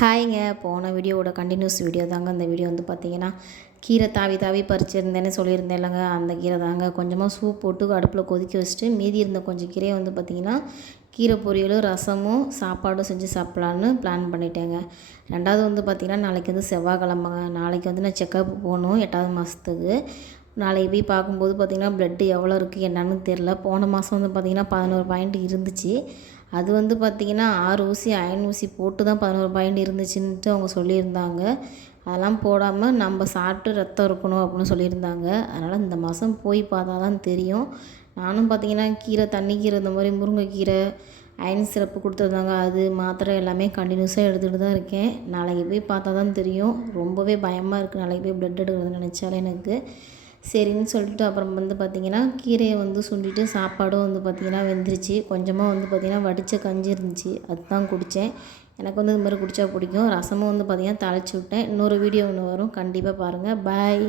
ஹாய்ங்க. போன வீடியோவோட continuous video தாங்க அந்த வீடியோ வந்து பார்த்தீங்கன்னா, கீரை தாவி தாவி பறிச்சிருந்தேன்னு சொல்லியிருந்தேன் இல்லைங்க, அந்த கீரை தாங்க. கொஞ்சமாக சூப் போட்டு அடுப்பில் கொதிக்க வச்சுட்டு மீதி இருந்த கொஞ்சம் கீரையை வந்து பார்த்திங்கன்னா, கீரை பொரியலும் ரசமும் சாப்பாடும் செஞ்சு சாப்பிட்லான்னு பிளான் பண்ணிட்டேங்க. ரெண்டாவது வந்து பார்த்திங்கன்னா, நாளைக்கு வந்து செவ்வாய்க்கிழமைங்க. நாளைக்கு வந்து நான் செக்கப் போகணும் 8வது மாதத்துக்கு. நாளைக்கு போய் பார்க்கும்போது பார்த்திங்கன்னா, ப்ளட்டு எவ்வளோ இருக்குது என்னன்னு தெரில. போன மாதம் வந்து பார்த்திங்கன்னா 11 பாயிண்ட் இருந்துச்சு. அது வந்து பார்த்திங்கன்னா 6 ஊசி அயன் ஊசி போட்டு தான் 11 பாயிண்ட் இருந்துச்சுன்ட்டு அவங்க சொல்லியிருந்தாங்க. அதெல்லாம் போடாமல் நம்ம சாப்பிட்டு ரத்தம் இருக்கணும் அப்படின்னு சொல்லியிருந்தாங்க. அதனால் இந்த மாதம் போய் பார்த்தா தான் தெரியும். நானும் பார்த்திங்கன்னா கீரை, தண்ணி கீரை, இந்த மாதிரி முருங்கைக்கீரை, அயன் சிரப்பு கொடுத்துருந்தாங்க. அது மாத்திரை எல்லாமே கண்டினியூஸாக எடுத்துகிட்டு தான் இருக்கேன். நாளைக்கு போய் பார்த்தா தான் தெரியும். ரொம்பவே பயமாக இருக்குது நாளைக்கு போய் ப்ளட் எடுக்கிறதுன்னு நினச்சாலே எனக்கு. சரின்னு சொல்லிட்டு அப்புறம் வந்து பார்த்திங்கன்னா, கீரையை வந்து சுண்டிட்டு சாப்பாடும் வந்து பார்த்திங்கன்னா வெந்துருச்சு. கொஞ்சமாக வந்து பார்த்திங்கன்னா வடித்த கஞ்சி இருந்துச்சு, அதுதான் குடித்தேன். எனக்கு வந்து இது மாதிரி குடித்தா பிடிக்கும். ரசமும் வந்து பார்த்திங்கன்னா தாளித்து விட்டேன். இன்னொரு வீடியோ ஒன்று வரும், கண்டிப்பாக பாருங்கள். பாய்.